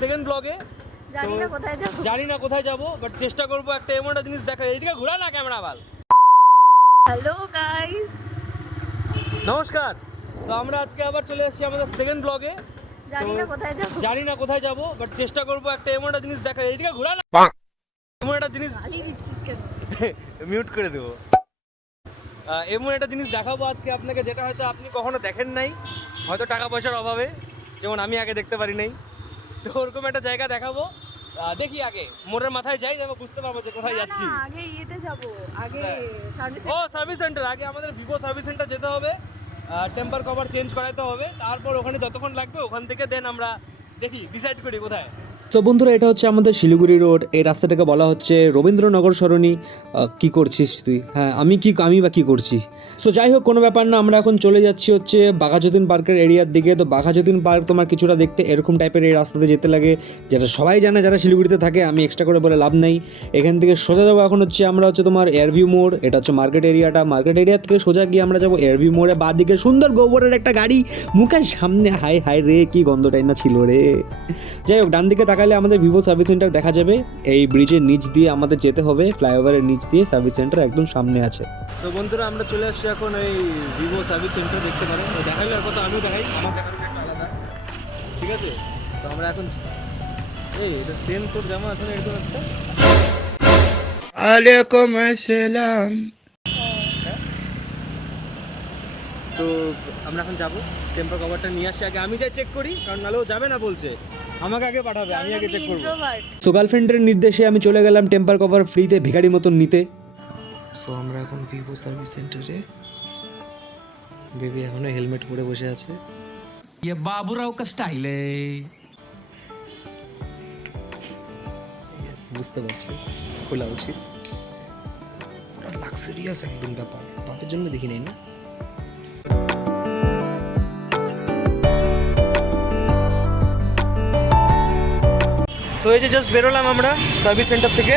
Second ব্লগে। জানি না কোথায় যাব, বাট চেষ্টা করব একটা এমন একটা জিনিস দেখা। এইদিকে ঘোরা না ক্যামেরা বাল। হ্যালো গাইস, নমস্কার। তো আমরা আজকে আবার চলে এসেছি আমাদের সেকেন্ড ব্লগে। জানি না কোথায় যাব, বাট চেষ্টা করব একটা এমন একটা জিনিস দেখা। এইদিকে ঘোরা না, এমন একটা জিনিস মিউট করে দেবো। এমন একটা জিনিস দেখাবো আজকে আপনাকে, যেটা হয়তো আপনি কখনো দেখেন নাই, হয়তো টাকা পয়সার অভাবে, যেমন আমি আগে দেখতে পারি নাই। তো ওরকম একটা জায়গা দেখাবো। দেখি আগে মোড়ের মাথায় যাই, আমি বুঝতে পারবো যে কোথায় যাচ্ছি। আগে ইয়েতে যাব, আগে সার্ভিস সেন্টার। আগে আমাদের ভিভো সার্ভিস সেন্টার যেতে হবে, টেম্পার কভার চেঞ্জ করাতে হবে। তারপর ওখানে যতক্ষণ লাগবে ওখান থেকে দেন আমরা দেখি ডিসাইড করি কোথায়। সো বন্ধুরা, এটা হচ্ছে আমাদের শিলিগুড়ি রোড। এই রাস্তাটাকে বলা হচ্ছে রবীন্দ্রনগর সরণি। কি করছিস তুই? হ্যাঁ, আমি বা কি করছি। সো যাই হোক, কোনো ব্যাপার না। আমরা এখন চলে যাচ্ছি হচ্ছে বাঘাযতীন পার্কের এরিয়ার দিকে। তো বাঘাযতীন পার্ক তোমার কিছুটা দেখতে এরকম টাইপের এই রাস্তাতে যেতে লাগে, যেটা সবাই জানে যারা শিলিগুড়িতে থাকে। আমি এক্সট্রা করে বলে লাভ নেই। এখান থেকে সোজা যাবো এখন হচ্ছে আমরা হচ্ছে তোমার এয়ারভিউ মোড়। এটা হচ্ছে মার্কেট এরিয়াটা। মার্কেট এরিয়া থেকে সোজা গিয়ে আমরা যাবো এয়ারভিউ মোড়ে। বাঁ দিকে সুন্দর গোবরের একটা গাড়ি মুখের সামনে। হাই হাই রে, কি গন্ধটাই না ছিল রে। যাই হোক, ডান দিকে তাকালে আমাদের ভিভো সার্ভিস সেন্টার দেখা যাবে। এই ব্রিজের নিচ দিয়ে আমাদের যেতে হবে, ফ্লাইওভারের নিচ দিয়ে সার্ভিস সেন্টার একদম সামনে আছে। তো বন্ধুরা, আমরা চলে আসছি এখন এই ভিভো সার্ভিস সেন্টার। দেখতে পারেন দেখাইলে আর কত আমিও দেখাই, আমার দেখানোর একটা আলাদা। ঠিক আছে, তো আমরা এখন এই এটা সেন তোর জামা আছে না এরকম একটা। আলাইকুম আসসালাম। তো আমরা এখন যাবো, টেম্পার কভারটা নিয়ে আসছি। আগে আমি যাই চেক করি, কারণ নাহলে ও যাবে না বলছে, আমাকে আগে পাঠাবে, আমি আগে চেক করবো। সো গার্লফ্রেন্ডের নির্দেশে আমি চলে গেলাম টেম্পার কভার ফ্রিতে ভিখারি মতন নিতে। সো আমরা এখন ভিভো সার্ভিস সেন্টারে। বেবি এখনো হেলমেট পরে বসে আছে। ये बाबूराव का स्टाइल है। Yes, বুঝতে পারছি, খোলা উচিত। লাক্সারিয়াস একদম ব্যাপার, বাপের জন্য দেখি নাই না। সো এই যে জাস্ট বেরোলাম আমরা সার্ভিস সেন্টার থেকে।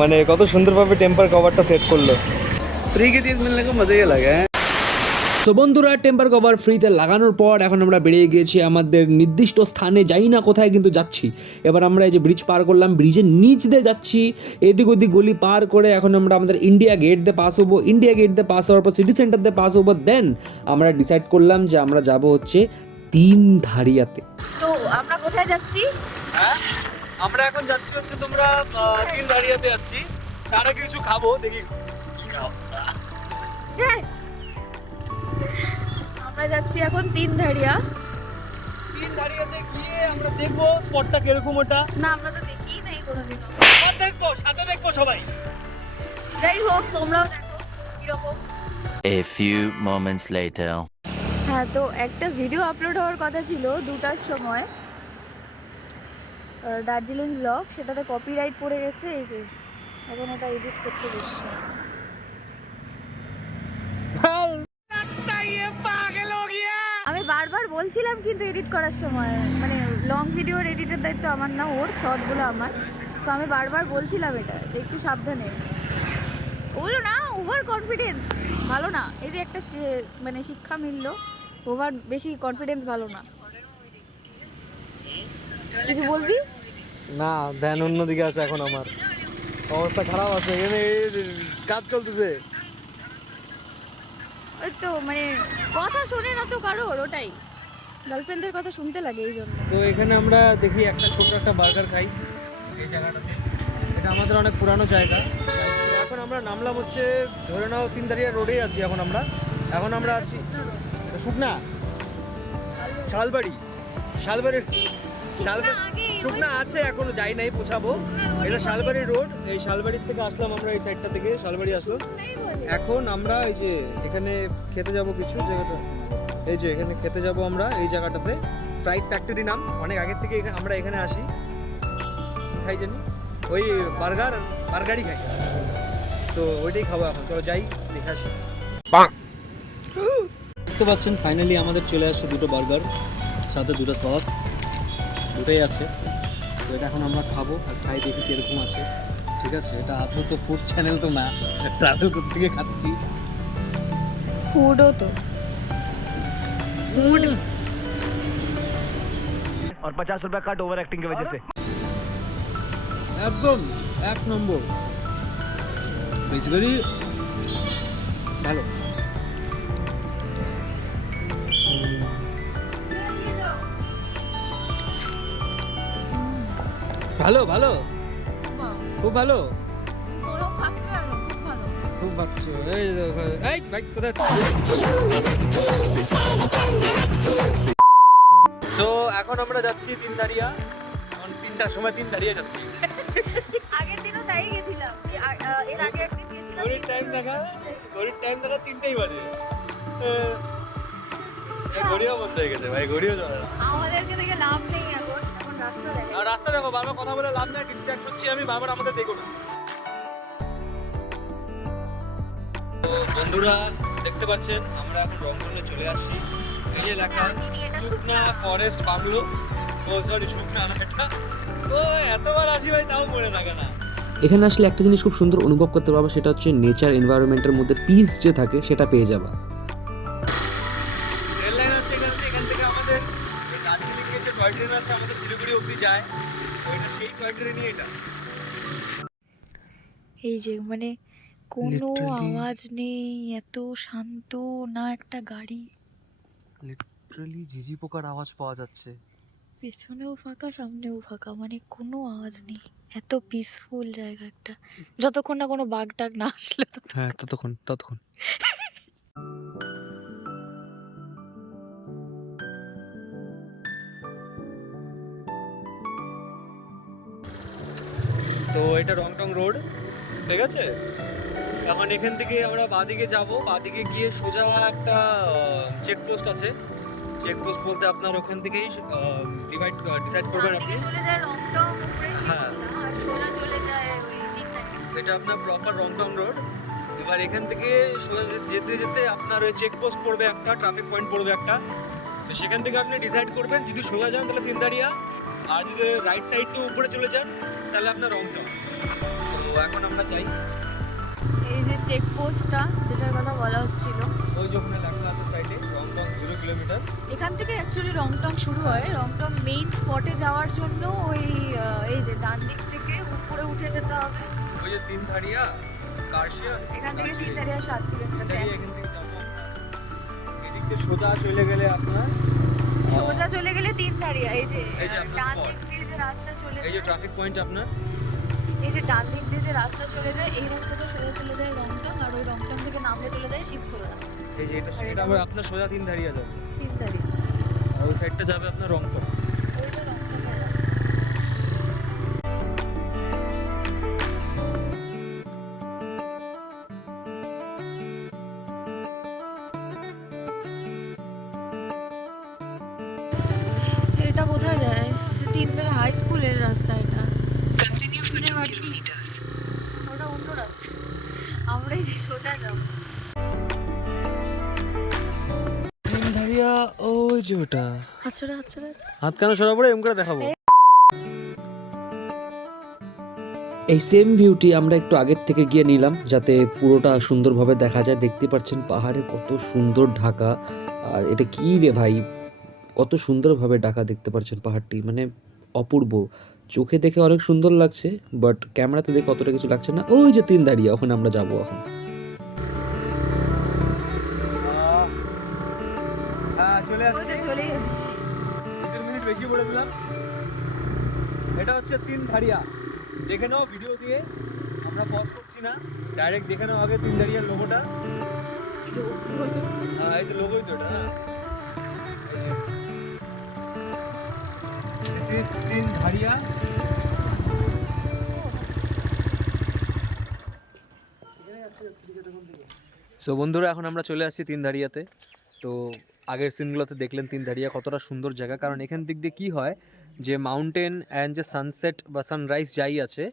মানে কত সুন্দরভাবে টেম্পার কভারটা সেট করলো। फ्री की चीज मिलने को मजा ही अलग है। সো বন্ধুরা, টেম্পার কভার ফ্রিতে লাগানোর পর এখন আমরা বেরিয়ে গিয়েছি আমাদের নির্দিষ্ট স্থানে। যাই না কোথায়, কিন্তু যাচ্ছি। এবার আমরা এই যে ব্রিজ পার করলাম, ব্রিজের নিচ দিয়ে যাচ্ছি, এদিক ওদিক গলি পার করে এখন আমরা আমাদের ইন্ডিয়া গেট দিয়ে পাস হবো। ইন্ডিয়া গেট দিয়ে পাস হওয়ার পর সিটি সেন্টার দিয়ে পাস হবো। দেন আমরা ডিসাইড করলাম যে আমরা যাব হচ্ছে তিনধারিয়াতে। তো আমরা কোথায় যাচ্ছি? হ্যাঁ, আমরা এখন যাচ্ছি হচ্ছে তোমরা তিনধারিয়াতে যাচ্ছি। তার আগে কিছু খাবো, দেখি কি খাও। আমরা যাচ্ছি এখন তিনধারিয়া। তিনধারিয়াতে গিয়ে আমরা দেখবো স্পটটা কিরকম। ওটা না, আমরা তো দেখিই নাই কোনোদিনও। আবার দেখবো, সাথে দেখবো সবাই। যাই হোক, তোমরাও দেখো কিরকম। A few moments later. হ্যাঁ, তো একটা ভিডিও আপলোড হওয়ার কথা ছিল 2টার সময়, দার্জিলিং ব্লগ। সেটাতে কপিরাইট পড়ে গেছে। এই যে এখন ওটা এডিট করতে বসছে। আমি বারবার বলছিলাম কিন্তু এডিট করার সময়, মানে লং ভিডিওর এডিটের দায়িত্ব আমার না, ওর শর্টগুলো আমার। তো আমি বারবার বলছিলাম এটা, যে একটু সাবধানে। ওগুলো না, ওভার কনফিডেন্স ভালো না। এই যে একটা মানে শিক্ষা মিলল, ওভার বেশি কনফিডেন্স ভালো না। কিছু বলবি? না, ধ্যান অন্যদিকে আছে। এখন আমার অবস্থা খারাপ আছে, এখানে কাজ চলতেছে। ওই তো মানে কথা শোনে না তো কারোর, ওটাই। গার্লফ্রেন্ডের কথা শুনতে লাগে এই জন্য। তো এখানে আমরা দেখি একটা ছোট একটা বার্গার খাই এই জায়গাটাতে। এটা আমাদের অনেক পুরানো জায়গা। এখন আমরা নামলাম হচ্ছে, ধরে নাও তিনধারিয়া রোডেই আছি এখন আমরা। আছি শুকনা শালবাড়ি। শুকনা আছে, এখনো যাই নাই, পৌঁছাবো। এটা শালবাড়ি রোড। এই শালবাড়ির থেকে আসলাম আমরা, এই সাইডটা থেকে শালবাড়ি আসলো। এখন আমরা এই যে এখানে খেতে যাব কিছু জায়গাটা। এই যে এখানে খেতে যাব আমরা এই জায়গাটাতে। ফ্রাইস ফ্যাক্টরি নাম। অনেক আগের থেকে আমরা এখানে আসি, খাই জানি ওই বার্গারই খাই। তো ওইটাই খাবো এখন। চলো যাই, দেখে আসি। দেখতে পাচ্ছেন ফাইনালি আমাদের চলে আসছে দুটো বার্গার, সাথে দুটো সস, দুটোই আছে। তো এটা এখন আমরা খাবো আর খাই, দেখি কিরকম আছে। ঠিক আছে, এটা আদৌ তো ফুড চ্যানেল তো না, ট্রাভেল করতে গিয়ে খাচ্ছি। ফুডও তো ফুড और 50 रुपया कट ओवर एक्टिंग की वजह से। একদম এক নম্বর, বেসিক্যালি ভালো। ভালো ভালো, খুব ভালো, খুব ভালো। এই দেখো, এই ভাই কোথায়? সো এখন আমরা যাচ্ছি তিনদারিয়া, এখন 3টার সময় তিনদারিয়া যাচ্ছি। আগের দিনও তাই গেছিলাম, এর আগে একদিন গেছিলাম। ঘড়ির টাইম দেখা 3টেই বাজে। ঘড়িও বন্ধ হয়ে গেছে ভাই, ঘড়িও চলে না। আমাদেরকে দেখে লাভ নেই, এখন রাস্তা দেখে। আর রাস্তা দেখো, বারবার কথা বলে লাভ নেই, ডিস্ট্রাক্ট হচ্ছি আমি বারবার, আমাদের দেখো না। তো বন্ধুরা দেখতে পাচ্ছেন আমরা এখন রংপুরে চলে আসছি। এই যে লেখা সুকনা ফরেস্ট বাংলো, ও সরি সুকনা না, এটা ও এতবার আসি ভাই তাও মনে থাকে না। এখানে আসলে একটা জিনিস খুব সুন্দর অনুভব করতে পারবে, সেটা হচ্ছে নেচার এনভায়রনমেন্টের মধ্যে পিস যে থাকে সেটা পেয়ে যাবা। রেল লাইন আছে এখান থেকে আমাদের দার্জিলিং এর যে টয় ট্রেন আছে আমাদের শিলিগুড়ি অবধি যায়, ওইটা সেই টয় ট্রেনই এটা। এই যে মানে কোনো আওয়াজ নেই, এত শান্ত, না একটা গাড়ি, লিটারালি ঝিঝি পোকার আওয়াজ পাওয়া যাচ্ছে। পেছনেও ফাঁকা সামনেও ফাঁকা, মানে কোনো আওয়াজ নেই, এত পিসফুল জায়গা একটা, যতক্ষণ না কোনো বাঘ টাগ না আসলো। হ্যাঁ ততক্ষণ। তো এটা রংটং রোড, ঠিক আছে। এখন এখান থেকে আমরা বাঁদিকে যাব, বাঁদিকে গিয়ে সোজা একটা চেকপোস্ট আছে। চেকপোস্ট বলতে আপনার ওখান থেকেই ডিসাইড করবেন আপনি। চলে যায় রংটং, উপরে হ্যাঁ। শিমুলা, আর সোজা চলে যায় ওই তিনদারি। এটা আপনার প্রপার রংটং রোড। এবার এখান থেকে সোজা যেতে যেতে আপনার ওই চেকপোস্ট পড়বে একটা, ট্রাফিক পয়েন্ট পড়বে একটা। তো সেখান থেকে আপনি ডিসাইড করবেন, যদি সোজা যান তাহলে তিনদারিয়া, আর যদি রাইট সাইড দিয়ে উপরে চলে যান তাহলে আপনার রংটং। তো এখন আমরা চাই এই যে চেকপোস্টটা যেটার কথা বলা হচ্ছিল, ওই যে ওখানে লেখা আছে সাইডে রংটং 0 কিলোমিটার। এখান থেকে অ্যাকচুয়ালি রংটং শুরু হয়। রংটং মেইন স্পটে যাওয়ার জন্য ওই এই যে ডান দিক থেকে উপরে উঠে যেতে হবে। ওই যে তিনধারিয়া কার্শিয়া, এখান থেকে তিনদারিয়া 7 কিলোমিটার। এখান থেকে যাবো এদিক থেকে সোজা চলে গেলে আপনার সোজা চলে গেলে তিনদারিয়া। এই যে এই যে আপনার ডান spot। দিক দিয়ে যে রাস্তা চলে এই যে যায়, ট্রাফিক পয়েন্ট আপনার, এই যে ডান দিক দিয়ে যে রাস্তা চলে যায়, এই রাস্তাটা সোজা চলে যায় রংটং, আর ওই রংটং থেকে নামলে চলে যায় শিবখোলা। এই যে এটা আবার আপনার সোজা তিনধারিয়া যাবে, তিনদারিয়া আর ওই সাইডটা যাবে আপনার রংপুর। ওইটা রংটং রাস্তা। এটা কোথায় যায়? তিনদারিয়া হাই স্কুলের রাস্তা এটা। ওটা অন্য রাস্তা, আমরা এই যে সোজা যাবো। তিনধারিয়া ওই যে ওটা। আচ্ছা আচ্ছা আচ্ছা, হাত কেন সরা পড়ে এম করে দেখাবো। এই সেম ভিউটি আমরা একটু আগের থেকে গিয়ে নিলাম, যাতে পুরোটা সুন্দরভাবে দেখা যায়। দেখতে পাচ্ছেন পাহাড়ে কত সুন্দর ঢাকা, আর এটা কি রে ভাই, কত সুন্দরভাবে ঢাকা দেখতে পাচ্ছেন পাহাড়টি, মানে অপূর্ব। চোখে দেখে অনেক সুন্দর লাগছে, বাট ক্যামেরাতে দেখে অতটা কিছু লাগছে না। ওই যে তিনদারিয়া, ওখানে আমরা যাবো এখন। হ্যাঁ চলে আসছি, চলে এসেছি। 2 মিনিট বেশি বলে দিলাম। এটা হচ্ছে তিনধারিয়া, দেখে নাও ভিডিও দিয়ে, আমরা পজ করছি না, ডাইরেক্ট দেখে নাও আগে তিনধারিয়ার লোগোটা। হ্যাঁ এই তো লোগোই তো এটা। This is Tindharia. সো বন্ধুরা এখন আমরা চলে আসছি তিনধারিয়াতে। তো আগের সিনগুলোতে দেখলেন তিনধারিয়া কতটা সুন্দর জায়গা, কারণ এখান দিক দিয়ে কী হয় যে মাউন্টেন অ্যান্ড যে সানসেট বা সানরাইজ যাই আছে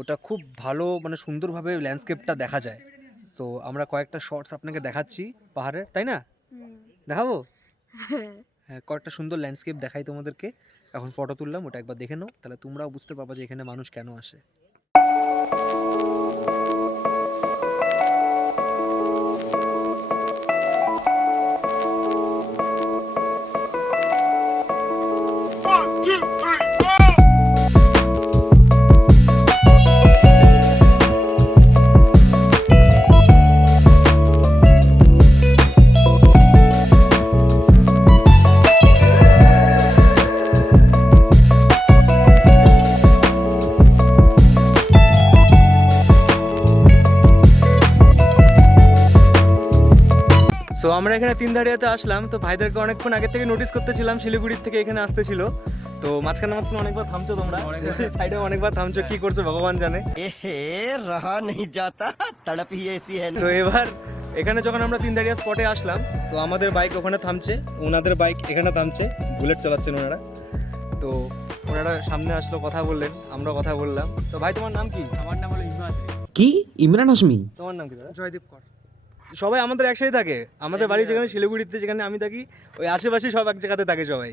ওটা খুব ভালো, মানে সুন্দরভাবে ল্যান্ডস্কেপটা দেখা যায়। তো আমরা কয়েকটা শর্টস আপনাকে দেখাচ্ছি পাহাড়ের, তাই না? দেখাবো? হ্যাঁ কয়েকটা সুন্দর ল্যান্ডস্কেপ দেখাই তোমাদেরকে। এখন ফটো তুললাম, ওটা একবার দেখে নাও, তাহলে তোমরাও বুঝতে পারবা যে এখানে মানুষ কেন আসে। সো আমরা এখানে তিনধারিয়াতে আসলাম, তো ভাইদেরকে অনেকক্ষণ আগে থেকে নোটিস করতেছিলাম, শিলিগুড়ির থেকে এখানে আসতেছিল। তো মাঝখানে অনেকবার থামছো তোমরা, সাইডে অনেকবার থামছো, কি করছো ভগবান জানে। रहा नहीं जाता तड़प ही ऐसी है তো এবার এখানে যখন আমরা তিনধারিয়া স্পটে আসলাম, তো আমাদের বাইক ওখানে থামছে, ওনাদের বাইক এখানে থামছে, বুলেট চালাচ্ছেন ওনারা। তো ওনারা সামনে আসলো, কথা বললেন, আমরা কথা বললাম। তো ভাই তোমার নাম কি? আমার নাম হলো ইমরান। কি ইমরান হাশমি? তোমার নাম কি দাদা? জয়দীপ কর। সবাই আমাদের একসাথে থাকে, আমাদের বাড়ি যেখানে শিলিগুড়িতে, যেখানে আমি থাকি ওই আশেপাশে সব এক জায়গাতে থাকে সবাই।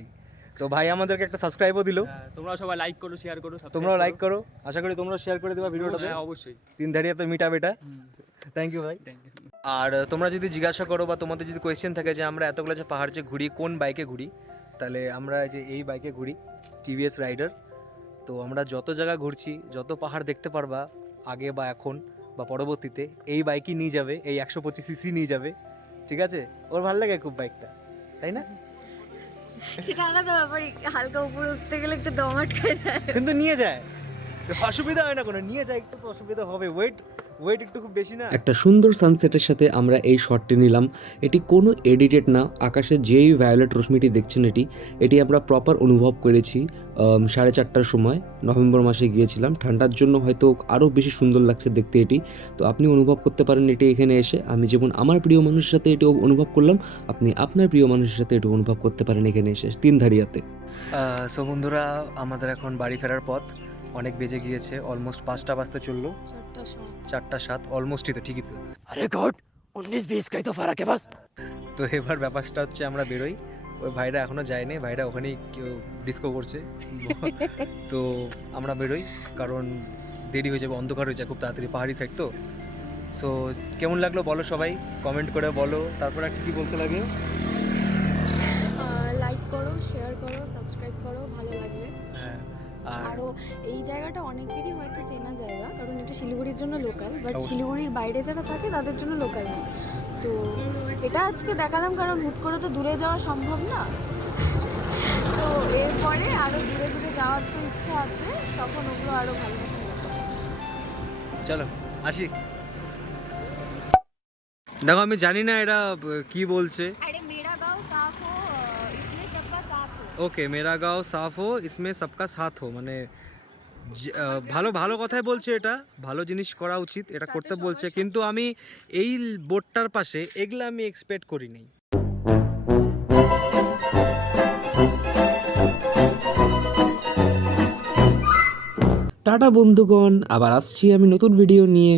তো ভাই আমাদেরকে একটা সাবস্ক্রাইবও দিল। তোমরা সবাই লাইক করো, শেয়ার করো, তোমরাও লাইক করো, আশা করি তোমরা শেয়ার করে দেবা ভিডিওটা। হ্যাঁ অবশ্যই। তিনধারিয়াতে মিটা বেটা। থ্যাংক ইউ ভাই। আর তোমরা যদি জিজ্ঞাসা করো বা তোমাদের যদি কোয়েশ্চেন থাকে যে আমরা এতগুলো যে পাহাড় যে ঘুরি কোন বাইকে ঘুরি, তাহলে আমরা যে এই বাইকে ঘুরি, টিভিএস রাইডার। তো আমরা যত জায়গা ঘুরছি, যত পাহাড় দেখতে পারবা আগে বা এখন বা পরবর্তীতে, এই বাইকই নিয়ে যাবে, এই 125 সিসি নিয়ে যাবে, ঠিক আছে? ওর ভালো লাগে খুব বাইকটা, তাই না? সেটা আলাদা ব্যাপার, হালকা উপরে উঠতে গেলে একটু দম আটকে যায়। কিন্তু নিয়ে যায়, অসুবিধা হয় না কোনো, নিয়ে যায়, একটু তো অসুবিধা হবে, ওয়েট একটু খুব বেশি না। একটা সুন্দর সানসেটের সাথে আমরা এই শটটি নিলাম। এটি কোনো এডিটেড না, আকাশে যেই ভায়োলেট রশ্মিটি দেখছেন এটি আমরা প্রপার অনুভব করেছি 4:30টার সময়, নভেম্বর মাসে গিয়েছিলাম। ঠান্ডার জন্য হয়তো আরও বেশি সুন্দর লাগছে দেখতে এটি। তো আপনি অনুভব করতে পারেন এটি এখানে এসে। আমি যেমন আমার প্রিয় মানুষের সাথে এটি অনুভব করলাম, আপনি আপনার প্রিয় মানুষের সাথে এটি অনুভব করতে পারেন এখানে এসে তিনধারিয়াতে। সো বন্ধুরা, আমাদের এখন বাড়ি ফেরার পথ, অনেক বেজে গিয়েছে, অলমোস্ট 5টা বাজতে চললো, 4:07 অলমোস্টই, তো ঠিকই তো। अरे गॉड 19-20 का ही तो फर्क है बस। তো এবার ব্যাপারটা হচ্ছে আমরা বেরোই, ওই ভাইরা এখনো যায়নি, ভাইরা ওখানেই কেউ ডিস্কো করছে। তো আমরা বেরোই, কারণ দেরি হয়ে যাবে, অন্ধকার হয়ে যায় খুব তাড়াতাড়ি, পাহাড়ি সাইড তো। সো কেমন লাগলো বলো সবাই, কমেন্ট করে বলো। তারপর একটা কি বলতে লাগে? লাইক করো, শেয়ার করো, সাবস্ক্রাইব করো ভালো লাগলে। হ্যাঁ, আর আরও এই জায়গাটা অনেকেরই হয়তো চেনা জায়গা, কারণ এটা শিলিগুড়ির জন্য লোকাল, বাট অবশ্যই। শিলিগুড়ির বাইরে যারা থাকে তাদের জন্য লোকাল না। তো এটা আজকে দেখালাম, কারণ হুট করে তো দূরে যাওয়া সম্ভব না। তো এরপরে আরও দূরে দূরে যাওয়ার তো ইচ্ছা আছে, তখন ওগুলো আরও ভালো মতো হবে। চলো আসি। দেখো আমি জানি না এটা কি বলছে। আরে মেরা গাঁও সাফ হো, ইসমে সবকা সাথ হো। ওকে, মেরা গাঁও সাফ হো, ইসমে সবকা সাথ হো, মানে ভালো ভালো কথাই বলছে, এটা ভালো জিনিস করা উচিত, এটা করতে বলছে। কিন্তু আমি এই বোর্ডটার পাশে এগুলো আমি এক্সপেক্ট করিনি। টাটা বন্ধুগণ, আবার আসছি আমি নতুন ভিডিও নিয়ে।